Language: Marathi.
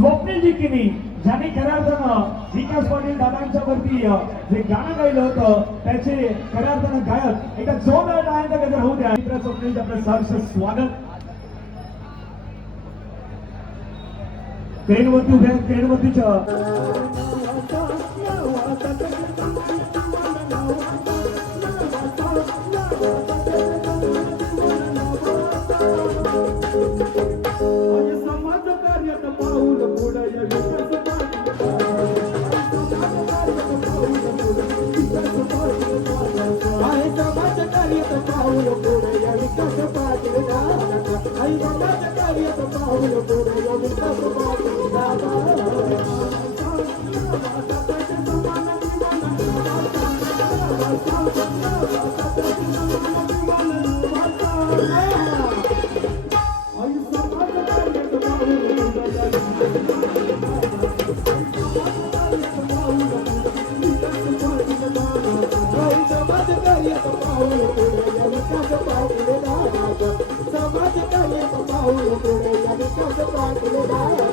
स्वप्नीलजी किनी ज्यांनी खऱ्या अर्थानं विकास पाटील दादांच्या वरती जे गाणं गायलं होतं त्याचे खऱ्या अर्थानं गायक एका जोरदार टाळ्यांचा गजर होऊ द्या. मित्र स्वप्नीलजी आपलं सहर्ष स्वागत. क्रेनवरती उभ्या क्रेनवरतीच्या समाज कार्य पाऊल पुढे या विकास पाटील